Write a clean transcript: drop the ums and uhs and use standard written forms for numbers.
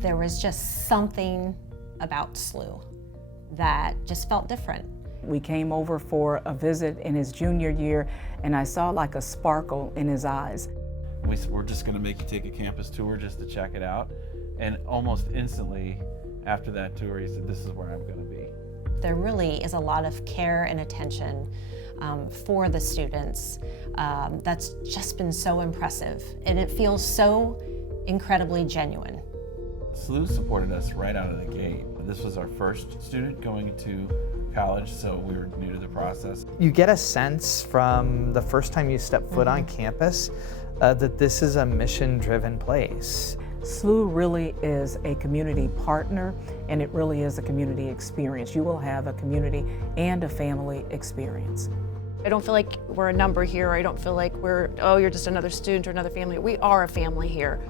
There was just something about SLU that just felt different. We came over for a visit in his junior year, and I saw like a sparkle in his eyes. We're just going to make you take a campus tour just to check it out. And almost instantly after that tour, he said, this is where I'm going to be. There really is a lot of care and attention for the students. That's just been so impressive, and it feels so incredibly genuine. SLU supported us right out of the gate. This was our first student going to college, so we were new to the process. You get a sense from the first time you step foot on campus that this is a mission-driven place. SLU really is a community partner, and it really is a community experience. You will have a community and a family experience. I don't feel like we're a number here. I don't feel like we're, oh, you're just another student or another family. We are a family here.